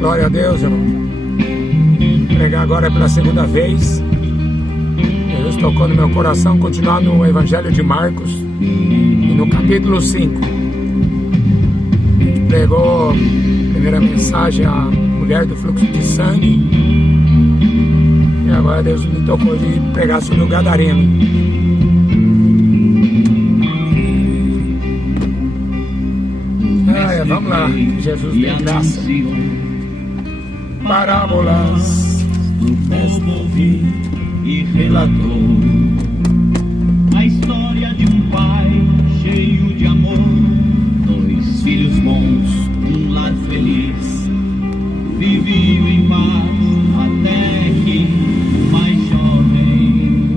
Glória a Deus, irmão. Pregar agora é pela segunda vez. Deus tocou no meu coração continuar no Evangelho de Marcos e no capítulo 5. A gente pregou a primeira mensagem, a mulher do fluxo de sangue. E agora Deus me tocou de pregar sobre o gadareno. Vamos lá, Jesus tem graça. Parábolas do povo ouviu e relatou a história de um pai cheio de amor, 2 filhos bons, um lar feliz, viviam em paz até que o mais jovem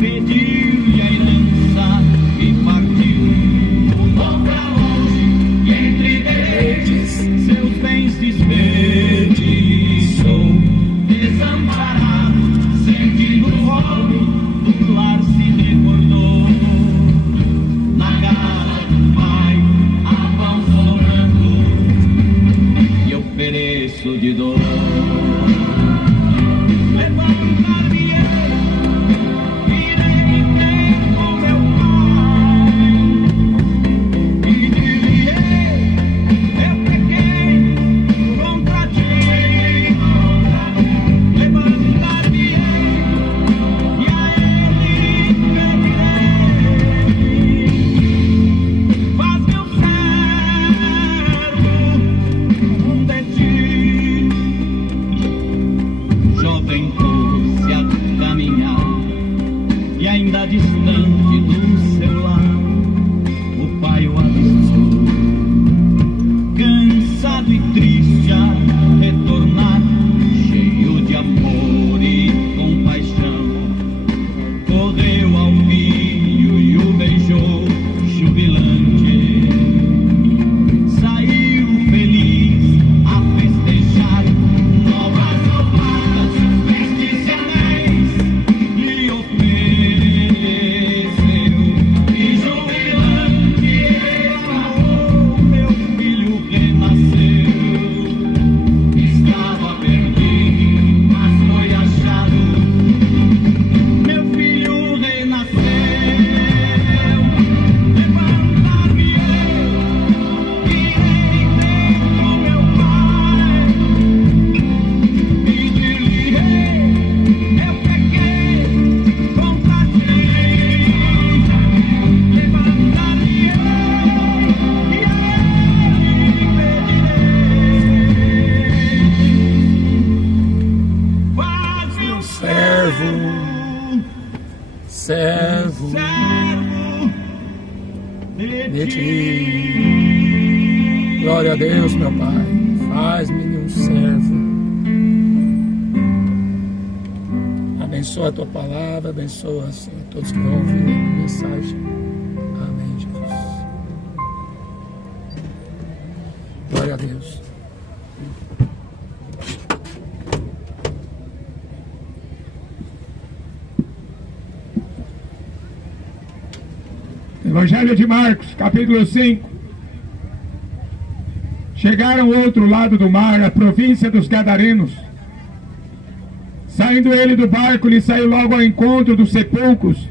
pediu-lhe a herança e partiu. Voltou pra longe e entre deleites seus bens desperdiçou. Desamparado, sentindo fome, do lar se recordou. Na casa do pai, a pão sobrando, e eu pereço de dor. Levantar-me-ei, irei ter com meu pai, e dir-lhe-ei, eu pequei contra ti. Levantar-me-ei, e a ele pedirei, faz meu servo um de ti. Jovem pôs-se a caminhar, e ainda distante do seu lar, o pai o avistou, cansado e triste a retornar, cheio de amor e compaixão. Correu ao filho e o beijou, jubilante. Saiu feliz a festejar, novas roupas, vestes e anéis lhe ofereceu. E jubilante exclamou: meu filho renasceu. Estava perdido, mas foi achado. Meu filho renasceu. Levantar-me-ei, irei ter com meu pai, pedir-lhe-ei, eu pequei contra ti. Levantar-me-ei, e a ele pedirei, faz meu servo de ti. Glória a Deus, meu Pai. Faz-me um servo. Abençoa a tua palavra, abençoa, Senhor, todos que vão ouvir a mensagem. Amém, Jesus. Glória a Deus. Evangelho de Marcos, capítulo 5. Chegaram ao outro lado do mar, a província dos Gadarenos. Saindo ele do barco, lhe saiu logo ao encontro dos sepulcros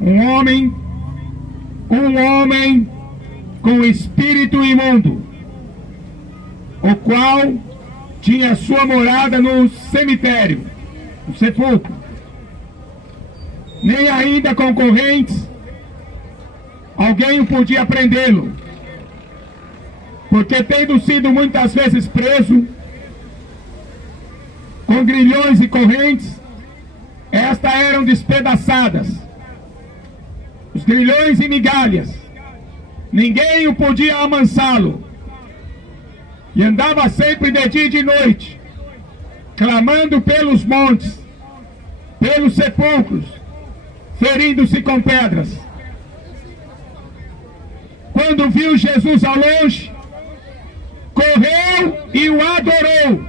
um homem com espírito imundo, o qual tinha sua morada no cemitério, no sepulcro. Nem ainda com correntes alguém podia prendê-lo, porque tendo sido muitas vezes preso com grilhões e correntes, estas eram despedaçadas, os grilhões e migalhas, ninguém o podia amansá-lo, e andava sempre de dia e de noite, clamando pelos montes, pelos sepulcros, ferindo-se com pedras. Quando viu Jesus ao longe, correu e o adorou.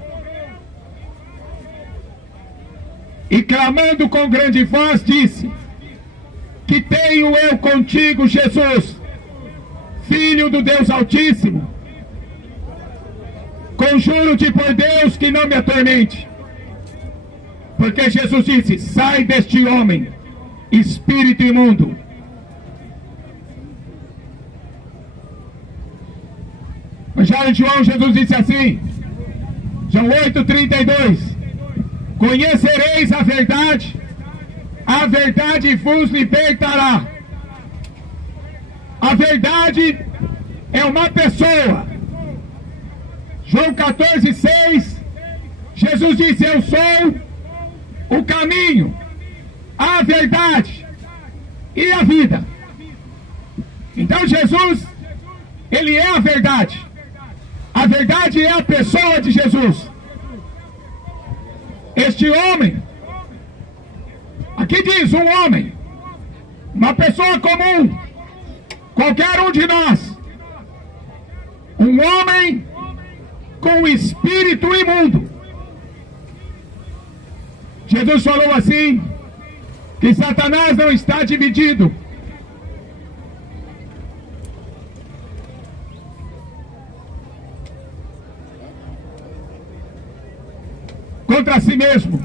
E clamando com grande voz, disse: que tenho eu contigo, Jesus, Filho do Deus Altíssimo? Conjuro-te por Deus que não me atormente. Porque Jesus disse: sai deste homem, espírito imundo. Evangelho de João, Jesus disse assim, João 8:32: conhecereis a verdade vos libertará. A verdade é uma pessoa. João 14:6, Jesus disse: eu sou o caminho, a verdade e a vida. Então Jesus, ele é a verdade. A verdade é a pessoa de Jesus. Este homem, aqui diz um homem, uma pessoa comum, qualquer um de nós, um homem com espírito imundo. Jesus falou assim, que Satanás não está dividido. Contra si mesmo,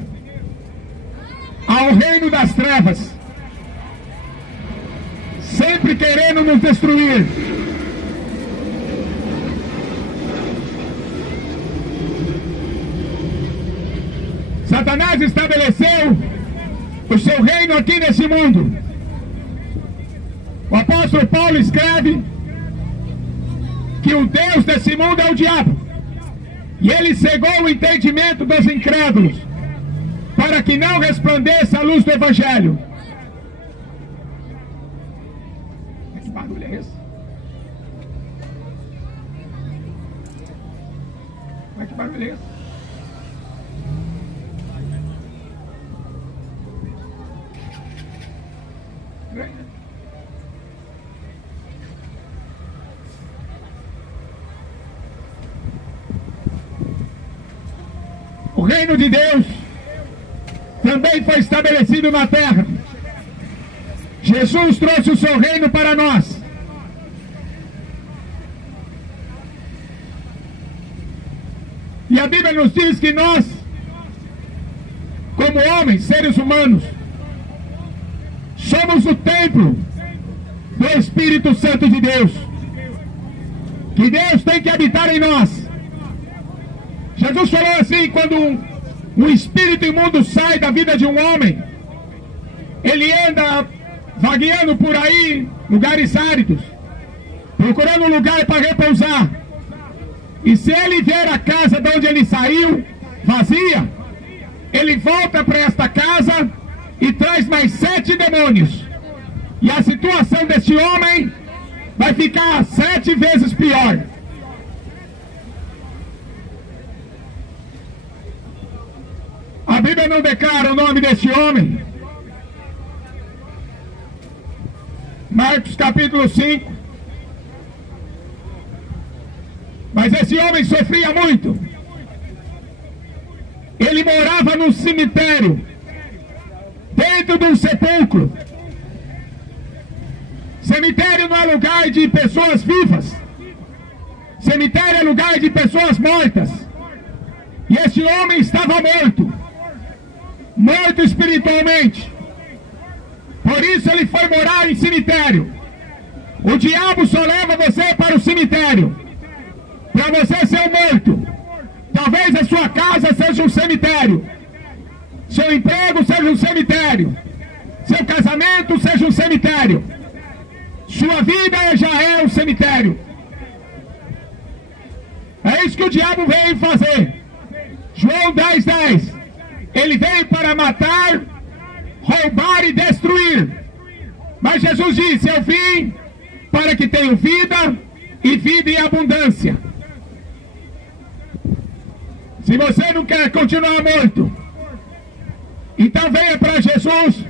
ao reino das trevas, sempre querendo nos destruir. Satanás estabeleceu o seu reino aqui nesse mundo. O apóstolo Paulo escreve que o Deus desse mundo é o diabo. E ele cegou o entendimento dos incrédulos, para que não resplandeça a luz do Evangelho. Que barulho é esse? Que barulho é esse? O reino de Deus também foi estabelecido na terra. Jesus trouxe o seu reino para nós. E a Bíblia nos diz que nós, como homens, seres humanos, somos o templo do Espírito Santo de Deus, que Deus tem que habitar em nós. Jesus falou assim, quando um espírito imundo sai da vida de um homem, ele anda vagueando por aí, lugares áridos, procurando um lugar para repousar. E se ele ver a casa de onde ele saiu vazia, ele volta para esta casa e traz mais 7 demônios. E a situação deste homem vai ficar 7 vezes pior. A Bíblia não declara o nome deste homem. Marcos capítulo 5. Mas esse homem sofria muito. Ele morava num cemitério, dentro de um sepulcro. Cemitério não é lugar de pessoas vivas. Cemitério é lugar de pessoas mortas. E esse homem estava morto. Morto espiritualmente. Por isso ele foi morar em cemitério. O diabo só leva você para o cemitério, para você ser um morto. Talvez a sua casa seja um cemitério, seu emprego seja um cemitério, seu casamento seja um cemitério, sua vida já é um cemitério. É isso que o diabo veio fazer. João 10:10. Ele veio para matar, roubar e destruir. Mas Jesus disse: eu vim para que tenham vida e vida em abundância. Se você não quer continuar morto, então venha para Jesus,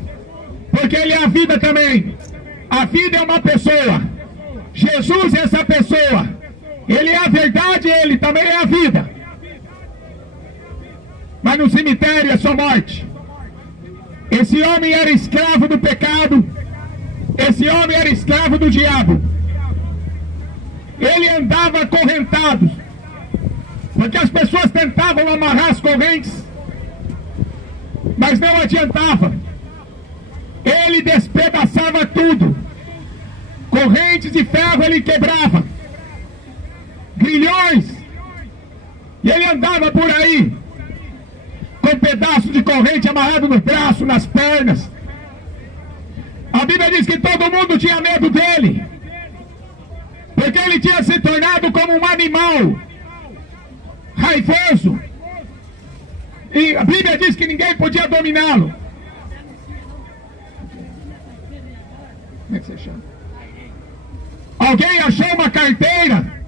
porque Ele é a vida também. A vida é uma pessoa. Jesus é essa pessoa. Ele é a verdade, Ele também é a vida. Mas no cemitério é só morte. Esse homem era escravo do pecado. Esse homem era escravo do diabo. Ele andava acorrentado. Porque as pessoas tentavam amarrar as correntes, mas não adiantava. Ele despedaçava tudo. Correntes de ferro ele quebrava, grilhões, e ele andava por aí com pedaços de corrente amarrado no braço, nas pernas. A Bíblia diz que todo mundo tinha medo dele, porque ele tinha se tornado como um animal raivoso, e a Bíblia diz que ninguém podia dominá-lo. Como é que você chama? Alguém achou uma carteira,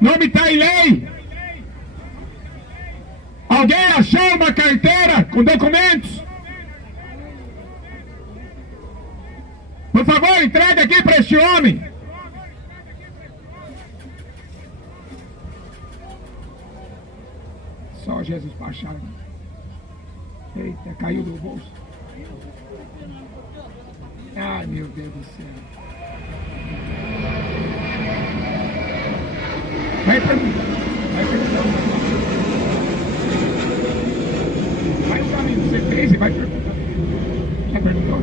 nome está em lei. Alguém achou uma carteira com documentos? Por favor, entregue aqui para este homem. Só Jesus baixar. Eita, caiu do bolso. Ai, meu Deus do céu. Vai perguntar. Vai para mim, você fez e vai perguntar. Já perguntou?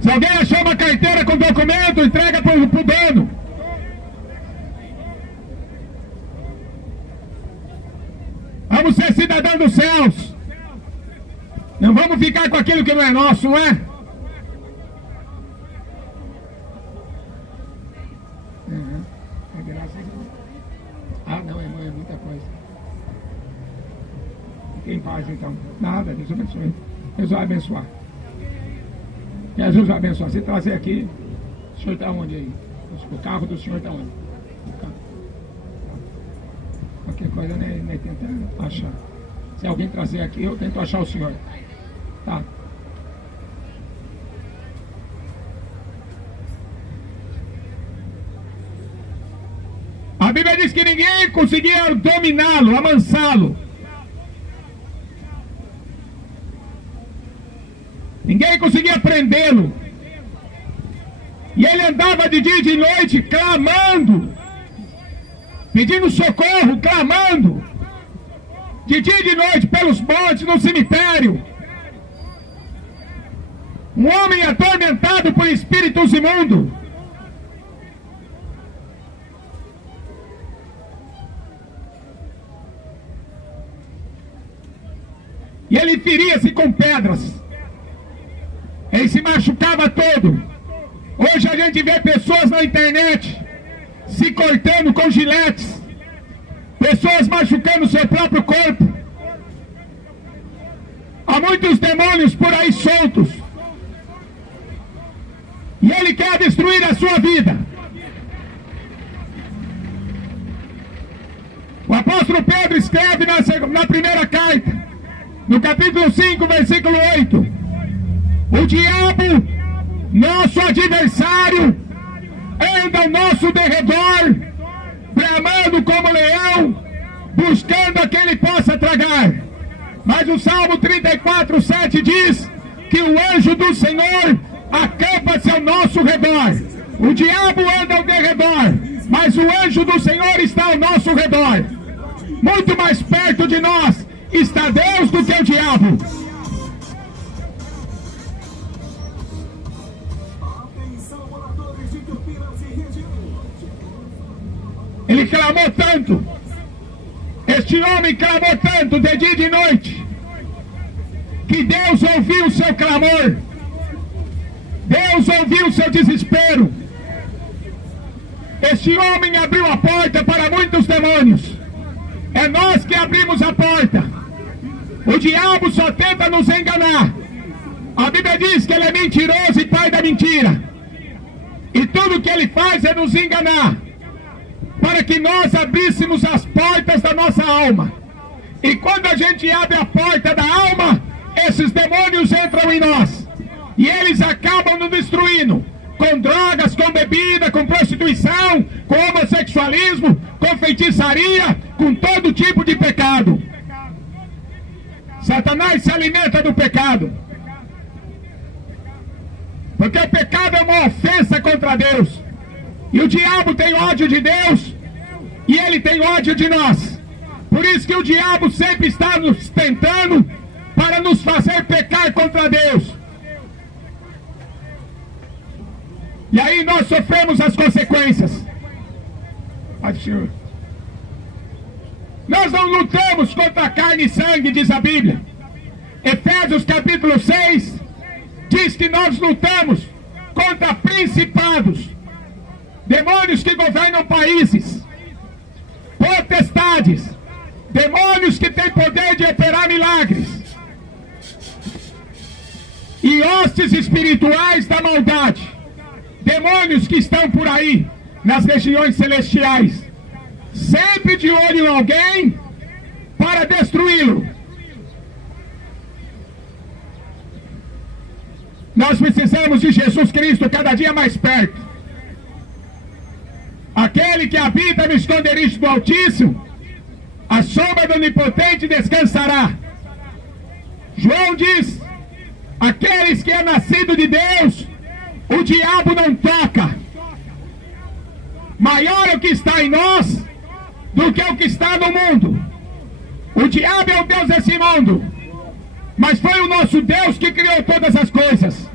Se alguém achou uma carteira com documento, entrega para o dono. Vamos ser cidadãos dos céus. Não vamos ficar com aquilo que não é nosso, não é? Ah, não, irmão, é muita coisa. Fique em paz, então. Nada, Deus abençoe. Deus vai abençoar. Jesus vai abençoar. Se trazer aqui, o senhor está onde aí? O carro do senhor está onde? Qualquer coisa, né, tentar achar. Se alguém trazer aqui, eu tento achar o senhor. Tá. A Bíblia diz que ninguém conseguia dominá-lo, amansá-lo. Ninguém conseguia prendê-lo. E ele andava de dia e de noite clamando, pedindo socorro, clamando, de dia e de noite pelos montes, no cemitério. Um homem atormentado por espíritos imundos. E ele feria-se com pedras. Ele se machucava todo. Hoje a gente vê pessoas na internet se cortando com giletes. Pessoas machucando seu próprio corpo. Há muitos demônios por aí soltos. E ele quer destruir a sua vida. O apóstolo Pedro escreve na primeira carta, no capítulo 5, versículo 8. O diabo, nosso adversário, anda ao nosso derredor, bramando como leão, buscando a quem ele possa tragar. Mas o Salmo 34, 7 diz que o anjo do Senhor acampa-se ao nosso redor. O diabo anda ao derredor, mas o anjo do Senhor está ao nosso redor. Muito mais perto de nós está Deus do que o diabo. Ele clamou tanto, este homem clamou tanto de dia e de noite, que Deus ouviu o seu clamor, Deus ouviu o seu desespero. Este homem abriu a porta para muitos demônios. É nós que abrimos a porta. O diabo só tenta nos enganar. A Bíblia diz que ele é mentiroso e pai da mentira. E tudo que ele faz é nos enganar, para que nós abríssemos as portas da nossa alma. E quando a gente abre a porta da alma, esses demônios entram em nós. E eles acabam nos destruindo. Com drogas, com bebida, com prostituição, com homossexualismo, com feitiçaria, com todo tipo de pecado. Satanás se alimenta do pecado. Porque o pecado é uma ofensa contra Deus. E o diabo tem ódio de Deus, E ele tem ódio de nós. Por isso que o diabo sempre está nos tentando para nos fazer pecar contra Deus. E aí nós sofremos as consequências. Pai, Senhor. Nós não lutamos contra carne e sangue, diz a Bíblia. Efésios capítulo 6 diz que nós lutamos contra principados, demônios que governam países, potestades, demônios que têm poder de operar milagres, e hostes espirituais da maldade, demônios que estão por aí, nas regiões celestiais, sempre de olho em alguém para destruí-lo. Nós precisamos de Jesus Cristo cada dia mais perto. Aquele que habita no esconderijo do Altíssimo, a sombra do Onipotente descansará. João diz: aqueles que é nascido de Deus, o diabo não toca. Maior é o que está em nós do que o que está no mundo. O diabo é o Deus desse mundo, mas foi o nosso Deus que criou todas as coisas.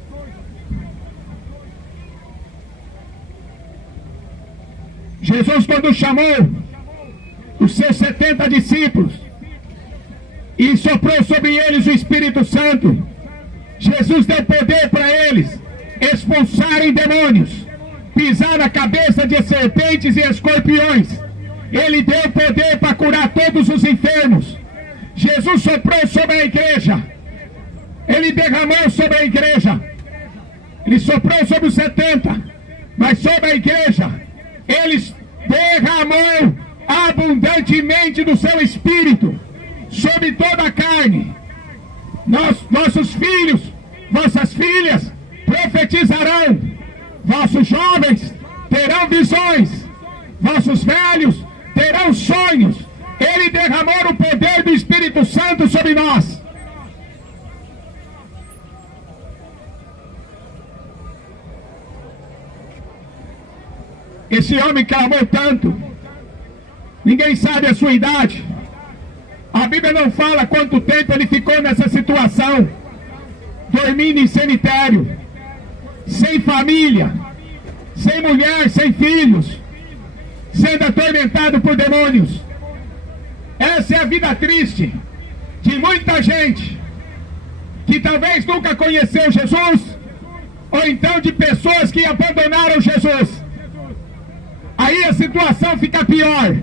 Jesus, quando chamou os seus 70 discípulos e soprou sobre eles o Espírito Santo, Jesus deu poder para eles expulsarem demônios, pisar na cabeça de serpentes e escorpiões. Ele deu poder para curar todos os enfermos. Jesus soprou sobre a igreja. Ele derramou sobre a igreja. Ele soprou sobre os 70, mas sobre a igreja Ele derramou abundantemente do seu Espírito sobre toda a carne. Nossos filhos, vossas filhas profetizarão, vossos jovens terão visões, vossos velhos terão sonhos. Ele derramou o poder do Espírito Santo sobre nós. Esse homem clamou tanto, ninguém sabe a sua idade. A Bíblia não fala quanto tempo ele ficou nessa situação, dormindo em cemitério, sem família, sem mulher, sem filhos, sendo atormentado por demônios. Essa é a vida triste de muita gente que talvez nunca conheceu Jesus, ou então de pessoas que abandonaram Jesus. Aí a situação fica pior,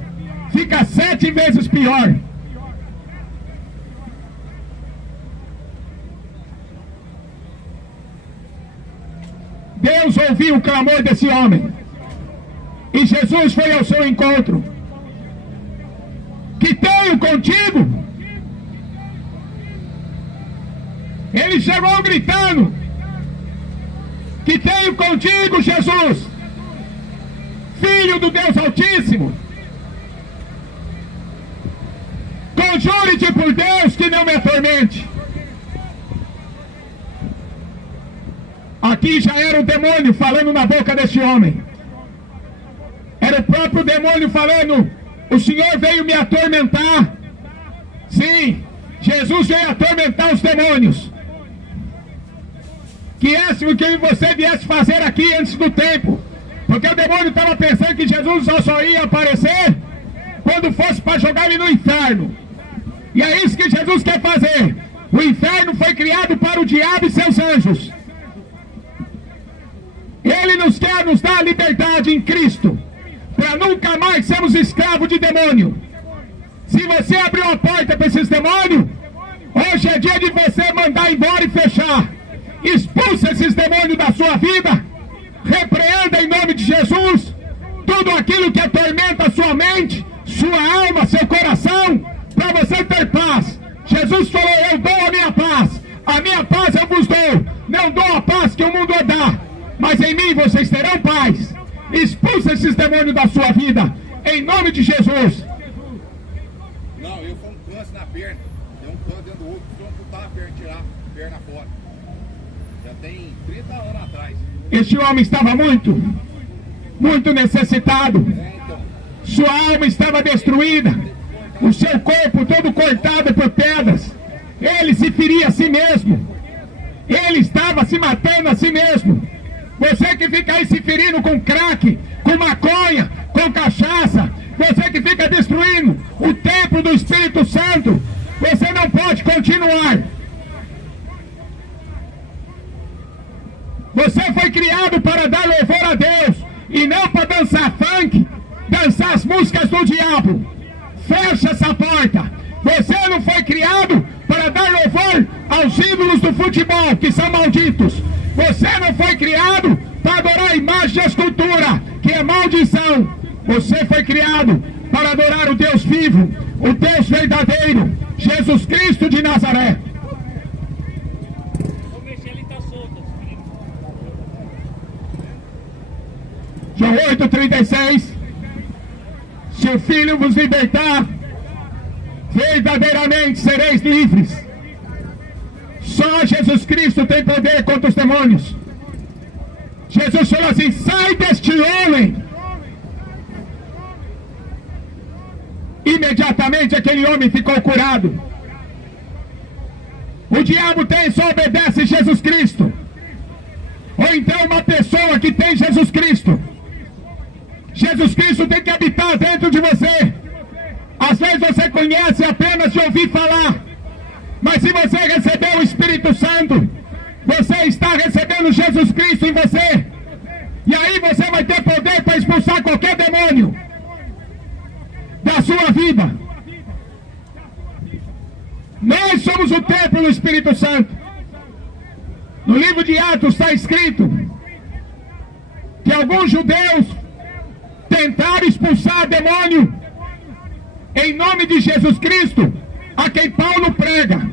fica 7 vezes pior. Deus ouviu o clamor desse homem e Jesus foi ao seu encontro. Que tenho contigo? Ele chegou gritando: que tenho contigo, Jesus, Filho do Deus Altíssimo. Conjure-te por Deus que não me atormente. Aqui já era o demônio falando na boca deste homem. Era o próprio demônio falando: o Senhor veio me atormentar. Sim, Jesus veio atormentar os demônios. Que é o que você viesse fazer aqui antes do tempo. Porque o demônio estava pensando que Jesus só ia aparecer quando fosse para jogar ele no inferno. E é isso que Jesus quer fazer. O inferno foi criado para o diabo e seus anjos. Ele nos quer nos dar liberdade em Cristo, para nunca mais sermos escravos de demônio. Se você abriu a porta para esses demônios, hoje é dia de você mandar embora e fechar. Expulsa esses demônios da sua vida. Repreenda em nome de Jesus tudo aquilo que atormenta a sua mente, sua alma, seu coração, para você ter paz. Jesus falou: eu dou a minha paz eu vos dou. Não dou a paz que o mundo dá, mas em mim vocês terão paz. Expulsa esses demônios da sua vida, em nome de Jesus. Não, eu fui um câncer na perna. Deu um câncer dentro do outro, precisou amputar a perna, tirar a perna fora. Já tem 30 anos atrás. Este homem estava muito necessitado. Sua alma estava destruída, o seu corpo todo cortado por pedras. Ele se feria a si mesmo, ele estava se matando a si mesmo. Você que fica aí se ferindo com crack, com maconha, com cachaça, você que fica destruindo o templo do Espírito Santo, você não pode continuar. Você foi criado para dar louvor a Deus e não para dançar funk, dançar as músicas do diabo. Fecha essa porta. Você não foi criado para dar louvor aos ídolos do futebol, que são malditos. Você não foi criado para adorar a imagem e escultura, que é maldição. Você foi criado para adorar o Deus vivo, o Deus verdadeiro, Jesus Cristo de Nazaré. João 8,36. Se o Filho vos libertar, verdadeiramente sereis livres. Só Jesus Cristo tem poder contra os demônios. Jesus falou assim: sai deste homem. Imediatamente aquele homem ficou curado. O diabo só obedece Jesus Cristo. Ou então uma pessoa que tem Jesus Cristo. Jesus Cristo tem que habitar dentro de você. Às vezes você conhece apenas de ouvir falar, mas se você recebeu o Espírito Santo, você está recebendo Jesus Cristo em você. E aí você vai ter poder para expulsar qualquer demônio da sua vida. Nós somos o templo do Espírito Santo. No livro de Atos está escrito que alguns judeus tentaram expulsar demônio em nome de Jesus Cristo, a quem Paulo prega.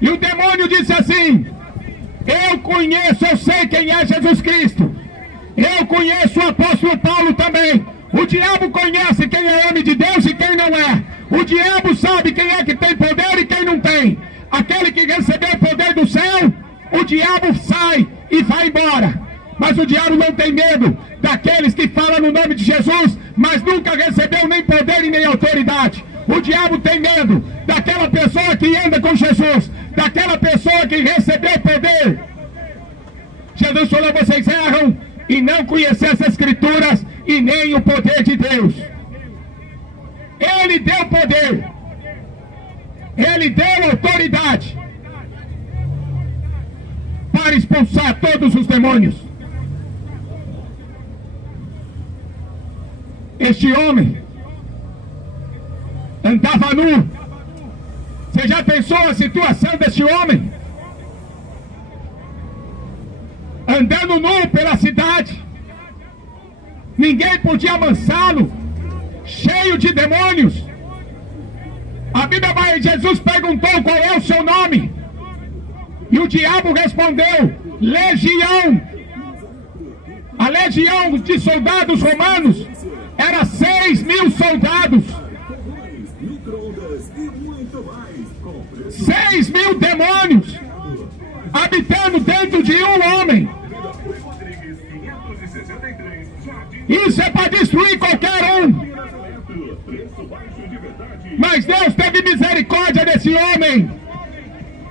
E o demônio disse assim: eu conheço, eu sei quem é Jesus Cristo. Eu conheço o apóstolo Paulo também. O diabo conhece quem é homem de Deus e quem não é. O diabo sabe quem é que tem poder e quem não tem. Aquele que recebeu o poder do céu, o diabo sai e vai embora. Mas o diabo não tem medo daqueles que falam no nome de Jesus, mas nunca recebeu nem poder e nem autoridade. O diabo tem medo daquela pessoa que anda com Jesus, daquela pessoa que recebeu poder. Jesus falou: vocês erram e não conhecem as Escrituras e nem o poder de Deus. Ele deu poder, ele deu autoridade para expulsar todos os demônios. Este homem andava nu. Você já pensou a situação deste homem? Andando nu pela cidade, ninguém podia amansá-lo, cheio de demônios. A Bíblia vai, Jesus perguntou: qual é o seu nome? E o diabo respondeu: Legião. A legião de soldados romanos era 6.000 soldados. 6.000 demônios habitando dentro de um homem. Isso é para destruir qualquer um. Mas Deus teve misericórdia desse homem.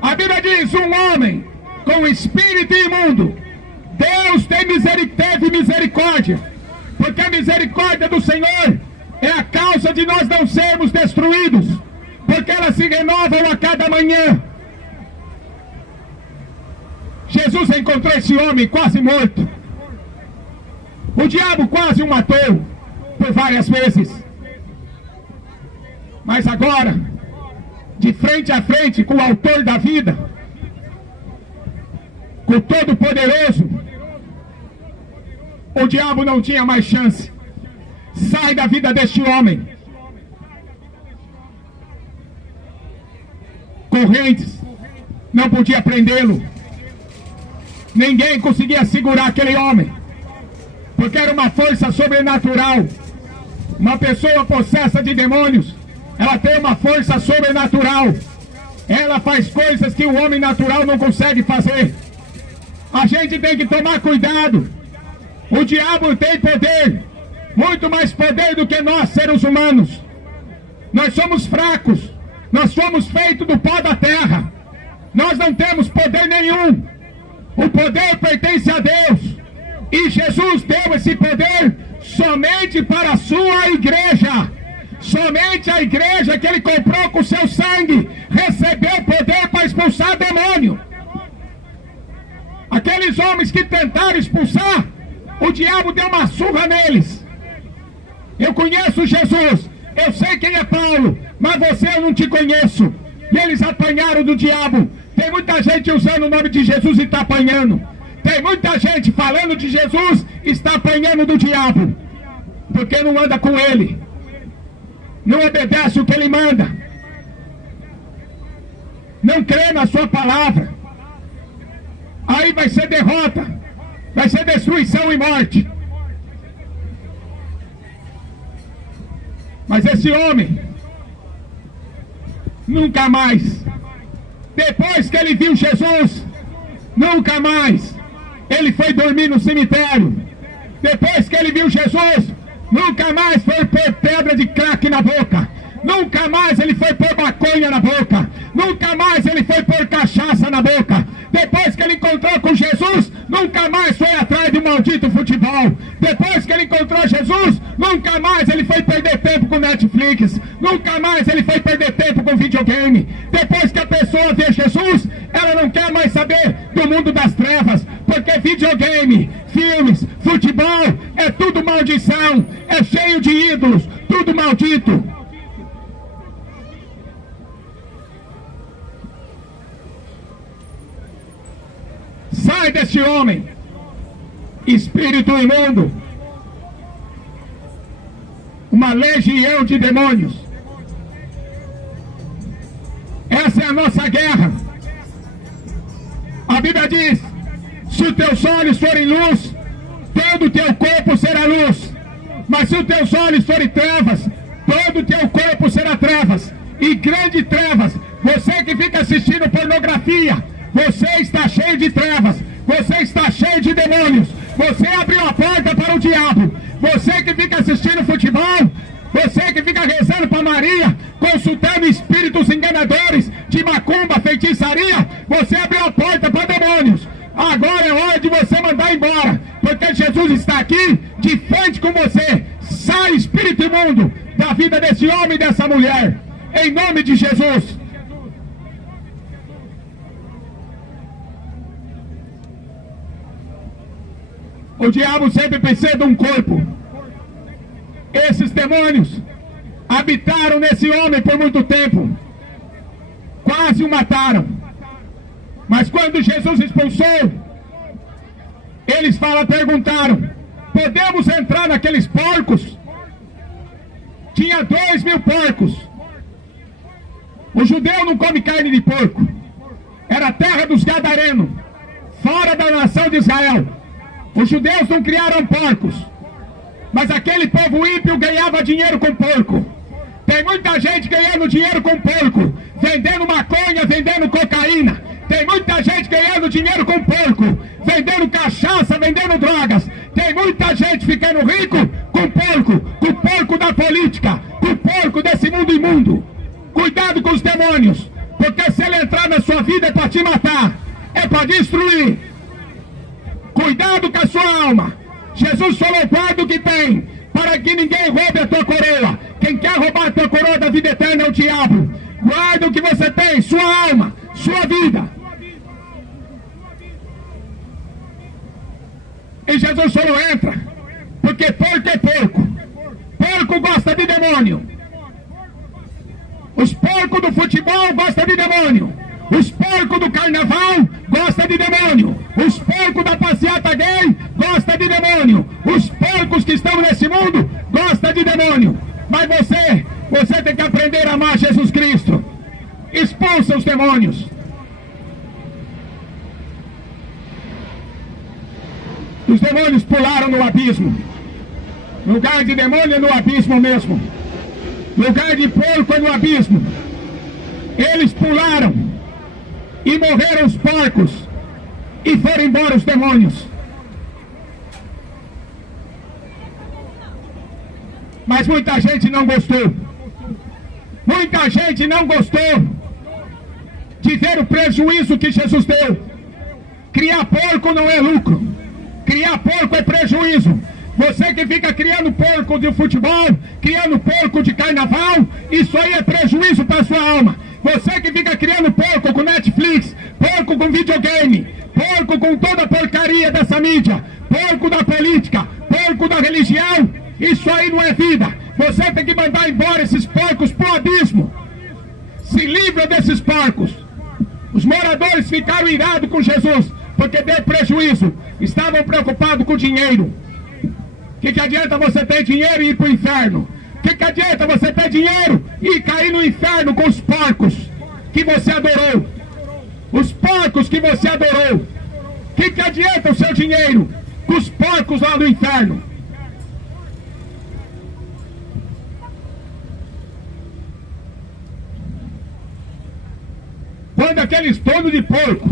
A Bíblia diz: um homem com espírito imundo. Deus teve misericórdia, porque a misericórdia do Senhor é a causa de nós não sermos destruídos, porque elas se renovam a cada manhã. Jesus encontrou esse homem quase morto. O diabo quase o matou por várias vezes. Mas agora, de frente a frente com o autor da vida, com o Todo-Poderoso, o diabo não tinha mais chance. Sai da vida deste homem. Correntes não podia prendê-lo. Ninguém conseguia segurar aquele homem, porque era uma força sobrenatural. Uma pessoa possessa de demônios, ela tem uma força sobrenatural. Ela faz coisas que o homem natural não consegue fazer. A gente tem que tomar cuidado. O diabo tem poder, muito mais poder do que nós, seres humanos. Nós somos fracos, nós somos feitos do pó da terra, nós não temos poder nenhum. O poder pertence a Deus, e Jesus deu esse poder somente para a sua igreja. Somente a igreja que ele comprou com seu sangue recebeu poder para expulsar demônio. Aqueles homens que tentaram expulsar, o diabo deu uma surra neles. Eu conheço Jesus, eu sei quem é Paulo, mas você eu não te conheço. E eles apanharam do diabo. Tem muita gente usando o nome de Jesus e está apanhando. Tem muita gente falando de Jesus e está apanhando do diabo, porque não anda com ele, não obedece o que ele manda, não crê na sua palavra. Aí vai ser derrota, vai ser destruição e morte. Mas esse homem nunca mais, depois que ele viu Jesus, nunca mais ele foi dormir no cemitério. Depois que ele viu Jesus, nunca mais foi pôr pedra de crack na boca. Nunca mais ele foi pôr maconha na boca. Nunca mais ele foi pôr cachaça na boca. Depois que ele encontrou com Jesus, nunca mais foi atrás de maldito futebol. Depois que ele encontrou Jesus, nunca mais ele foi perder tempo com Netflix. Nunca mais ele foi perder tempo com videogame. Depois que a pessoa vê Jesus, ela não quer mais saber do mundo das trevas, porque videogame, filmes, futebol, é tudo maldição, é cheio de ídolos, tudo maldito. Sai desse homem, espírito imundo, uma legião de demônios. Essa é a nossa guerra. A Bíblia diz: se os teus olhos forem luz, todo o teu corpo será luz. Mas se os teus olhos forem trevas, todo o teu corpo será trevas. E grande trevas. Você que fica assistindo pornografia, você está cheio de trevas, você está cheio de demônios, você abriu a porta para o diabo. Você que fica assistindo futebol, você que fica rezando para Maria, consultando espíritos enganadores de macumba, feitiçaria, você abriu a porta para demônios. Agora é hora de você mandar embora, porque Jesus está aqui de frente com você. Sai, espírito imundo, da vida desse homem e dessa mulher, em nome de Jesus. O diabo sempre precisa de um corpo. Esses demônios habitaram nesse homem por muito tempo, quase o mataram. Mas quando Jesus expulsou, eles perguntaram: podemos entrar naqueles porcos? Tinha 2.000 porcos. O judeu não come carne de porco. Era a terra dos gadarenos, fora da nação de Israel. Os judeus não criaram porcos, mas aquele povo ímpio ganhava dinheiro com porco. Tem muita gente ganhando dinheiro com porco, vendendo maconha, vendendo cocaína. Tem muita gente ganhando dinheiro com porco, vendendo cachaça, vendendo drogas. Tem muita gente ficando rico com o porco da política, com o porco desse mundo imundo. Cuidado com os demônios, porque se ele entrar na sua vida é para te matar, é para destruir. Cuidado com a sua alma. Jesus falou: guarda o que tem, para que ninguém roube a tua coroa. Quem quer roubar a tua coroa da vida eterna é o diabo. Guarda o que você tem, sua alma, sua vida. E Jesus falou: entra, porque porco é porco. Porco gosta de demônio. Os porcos do futebol gostam de demônio. Os porcos do carnaval gostam de demônio. Os porcos da passeata gay gostam de demônio. Os porcos que estão nesse mundo gostam de demônio. Mas você tem que aprender a amar Jesus Cristo. Expulsa os demônios. Os demônios pularam no abismo. Lugar de demônio é no abismo mesmo. Lugar de porco é no abismo. Eles pularam e morreram os porcos, e foram embora os demônios. Mas muita gente não gostou. Muita gente não gostou de ver o prejuízo que Jesus deu. Criar porco não é lucro. Criar porco é prejuízo. Você que fica criando porco de futebol, criando porco de carnaval, isso aí é prejuízo para sua alma. Você que fica criando porco com Netflix, porco com videogame, porco com toda a porcaria dessa mídia, porco da política, porco da religião, isso aí não é vida. Você tem que mandar embora esses porcos pro abismo. Se livra desses porcos. Os moradores ficaram irados com Jesus, porque deu prejuízo. Estavam preocupados com o dinheiro. O que adianta você ter dinheiro e ir para o inferno? O que adianta você ter dinheiro e cair no inferno com os porcos que você adorou? Os porcos que você adorou. O que adianta o seu dinheiro com os porcos lá no inferno? Quando aqueles donos de porco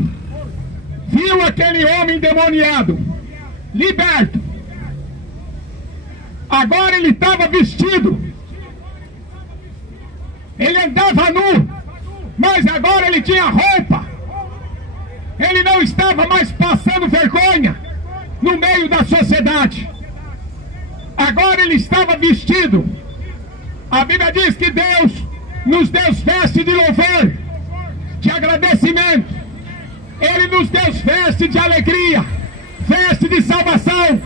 viu aquele homem endemoniado, liberto, agora ele estava vestido, ele andava nu, mas agora ele tinha roupa, ele não estava mais passando vergonha no meio da sociedade, agora ele estava vestido. A Bíblia diz que Deus nos deu veste de louvor, de agradecimento, Ele nos deu veste de alegria, veste de salvação.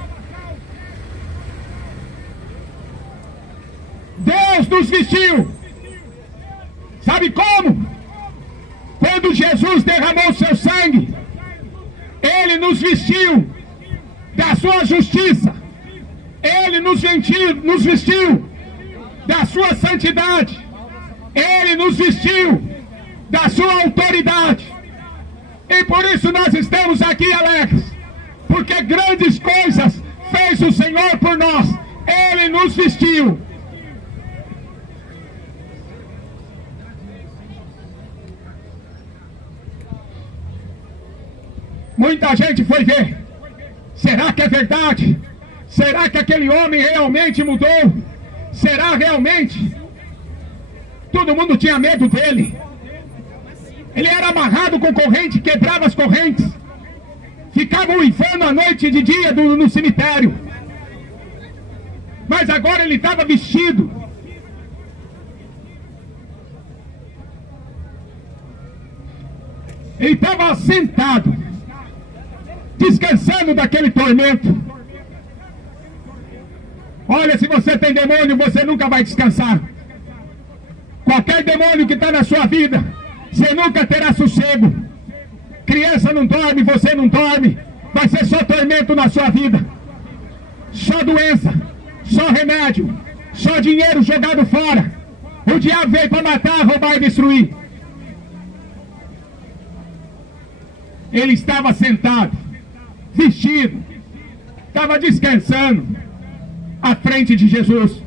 Deus nos vestiu. Sabe como? Quando Jesus derramou seu sangue, Ele nos vestiu da sua justiça. Ele nos vestiu da sua santidade. Ele nos vestiu da sua autoridade. E por isso nós estamos aqui alegres, porque grandes coisas fez o Senhor por nós. Ele nos vestiu. Muita gente foi ver. Será que é verdade? Será que aquele homem realmente mudou? Será realmente? Todo mundo tinha medo dele. Ele era amarrado com corrente, quebrava as correntes. Ficava uivando à noite e de dia no cemitério. Mas agora ele estava vestido. Ele estava sentado, descansando daquele tormento. Olha, se você tem demônio, você nunca vai descansar. Qualquer demônio que está na sua vida, você nunca terá sossego. Criança não dorme, você não dorme. Vai ser só tormento na sua vida. Só doença, só remédio, só dinheiro jogado fora. O diabo veio para matar, roubar e destruir. Ele estava sentado, vestido, estava descansando à frente de Jesus,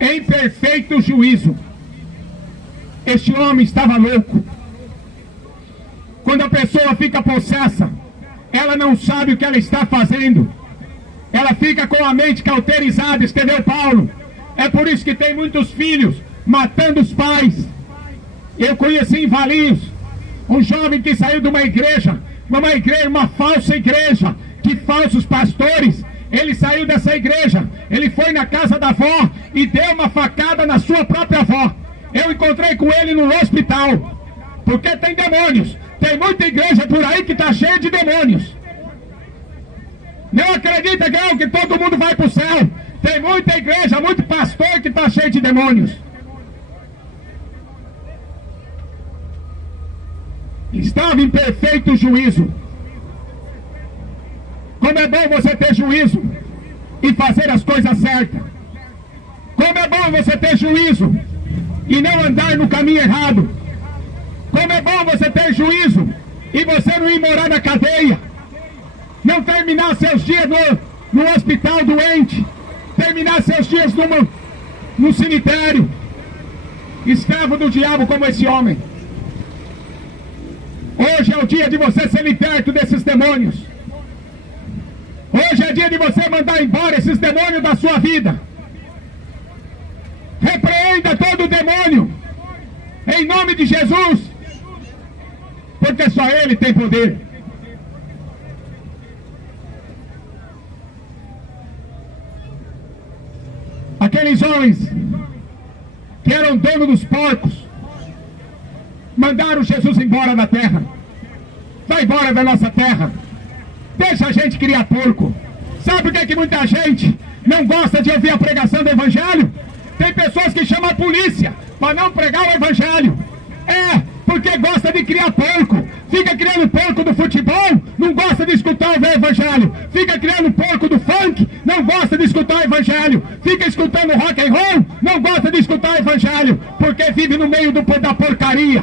em perfeito juízo. Este homem estava louco. Quando a pessoa fica possessa, ela não sabe o que ela está fazendo. Ela fica com a mente cauterizada, escreveu Paulo. É por isso que tem muitos filhos matando os pais. Eu conheci em Valinhos um jovem que saiu de uma igreja, uma falsa igreja, de falsos pastores. Ele saiu dessa igreja, ele foi na casa da avó e deu uma facada na sua própria avó. Eu encontrei com ele no hospital, porque tem demônios. Tem muita igreja por aí que está cheia de demônios. Não acredita que todo mundo vai para o céu. Tem muita igreja, muito pastor que está cheio de demônios. Estava em perfeito juízo. Como é bom você ter juízo e fazer as coisas certas. Como é bom você ter juízo e não andar no caminho errado. Como é bom você ter juízo e você não ir morar na cadeia. Não terminar seus dias no hospital doente. Terminar seus dias no cemitério. Escravo do diabo como esse homem. Hoje é o dia de você ser liberto desses demônios. Hoje é dia de você mandar embora esses demônios da sua vida. Repreenda todo demônio, em nome de Jesus, porque só Ele tem poder. Aqueles homens que eram donos dos porcos mandaram Jesus embora da terra. Vai embora da nossa terra. Deixa a gente criar porco. Sabe por que muita gente não gosta de ouvir a pregação do Evangelho? Tem pessoas que chamam a polícia para não pregar o Evangelho. Porque gosta de criar porco. Fica criando porco do futebol, não gosta de escutar o Evangelho. Fica criando porco do funk, não gosta de escutar o Evangelho. Fica escutando rock and roll, não gosta de escutar o Evangelho, porque vive no meio da porcaria.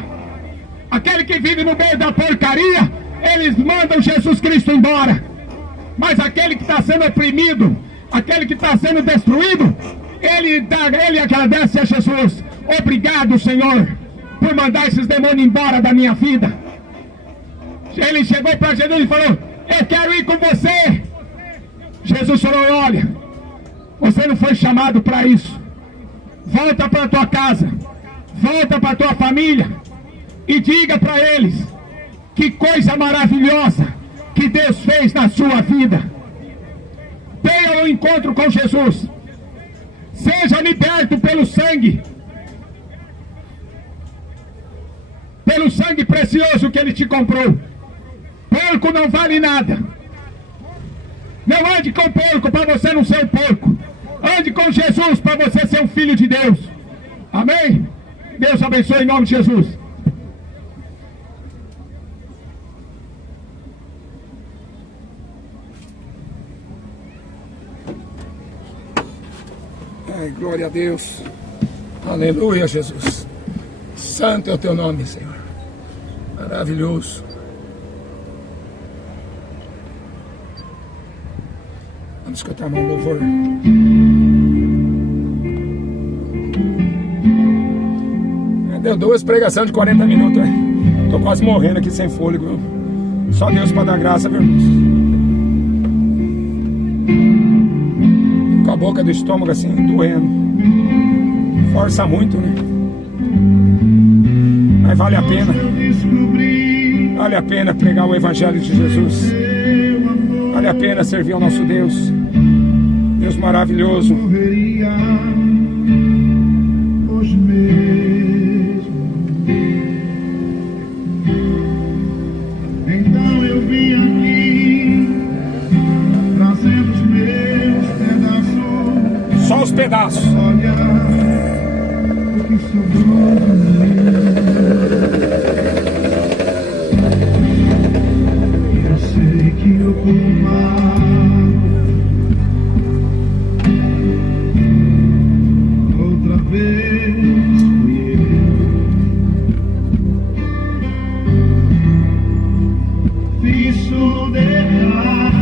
Aquele que vive no meio da porcaria, eles mandam Jesus Cristo embora. Mas aquele que está sendo oprimido, aquele que está sendo destruído, ele agradece a Jesus. Obrigado, Senhor, por mandar esses demônios embora da minha vida. Ele chegou para Jesus e falou: eu quero ir com você. Jesus falou: olha, você não foi chamado para isso. Volta para tua casa, volta para tua família e diga para eles que coisa maravilhosa que Deus fez na sua vida. Tenha um encontro com Jesus. Seja liberto pelo sangue precioso que Ele te comprou. Porco não vale nada. Não ande com porco para você não ser um porco. Ande com Jesus para você ser um filho de Deus. Amém? Deus abençoe em nome de Jesus. Ai, glória a Deus. Aleluia, Jesus. Santo é o teu nome, Senhor. Maravilhoso. Vamos escutar um louvor. Deu 2 pregações de 40 minutos, né? Tô quase morrendo aqui sem fôlego, viu? Só Deus para dar graça, viu, irmãos? Com a boca do estômago assim, doendo. Força muito, né? Mas vale a pena. Vale a pena pregar o Evangelho de Jesus. Vale a pena servir ao nosso Deus. Deus maravilhoso. Então eu vim aqui trazendo os meus pedaços. Só os pedaços. Olha o que sobrou de mim. Eu sei que eu culpado. Outra vez fui eu. Fiz tudo errado.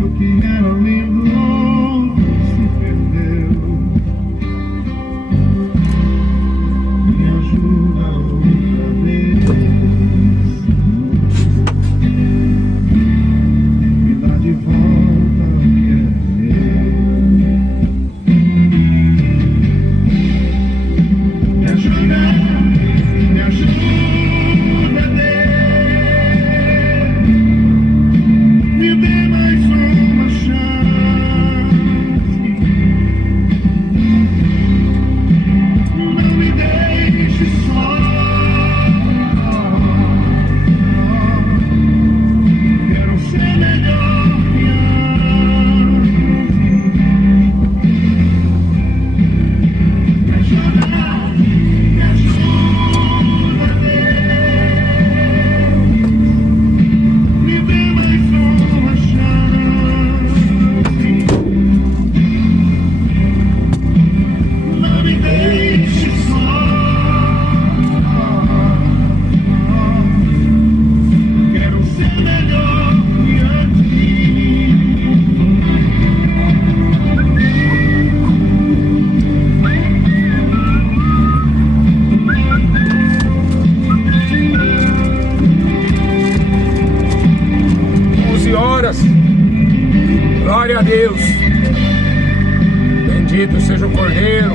Eu que era lindo se perdeu. Me ajuda outra vez. horas. Glória a Deus. Bendito seja o Cordeiro.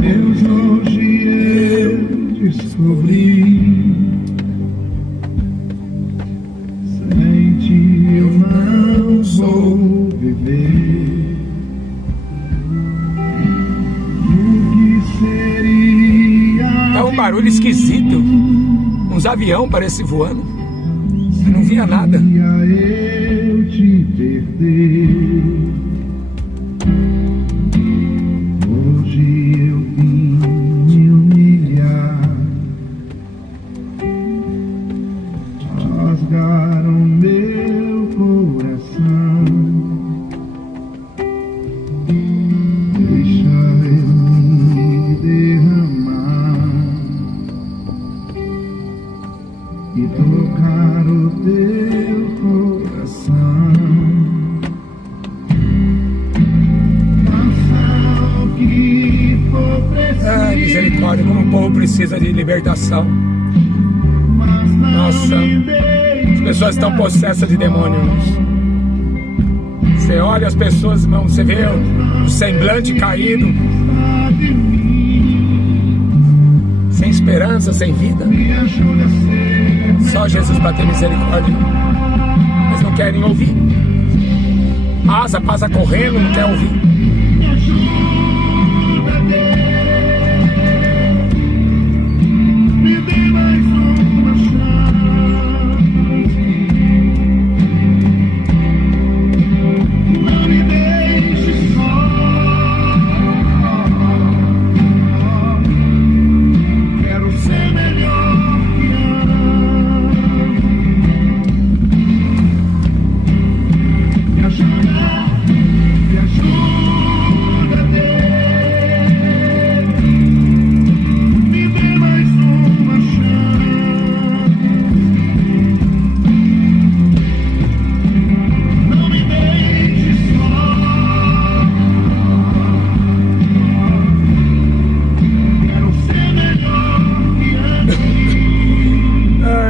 Deus, hoje eu descobri, sem ti eu não vou viver. Tá um barulho esquisito. Uns avião parece voando. Eu não via nada. Eu te perder. Hoje eu vim me humilhar. Rasgaram meu coração. Deixa eu me derramar e tocar o teu coração. Faça o que for preciso. Misericórdia, como o povo precisa de libertação. Nossa, as pessoas estão possessas de demônio, irmãos. Você olha as pessoas, irmão, você vê o semblante caído, sem esperança, sem vida. Só Jesus para ter misericórdia. Eles não querem ouvir. Passa correndo, não quer ouvir.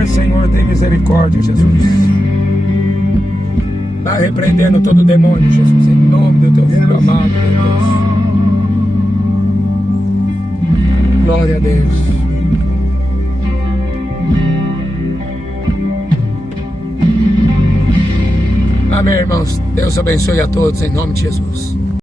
Senhor, tem misericórdia, Jesus. Vai repreendendo todo demônio, Jesus, em nome do teu filho amado, meu Deus. Glória a Deus. Amém, irmãos. Deus abençoe a todos em nome de Jesus.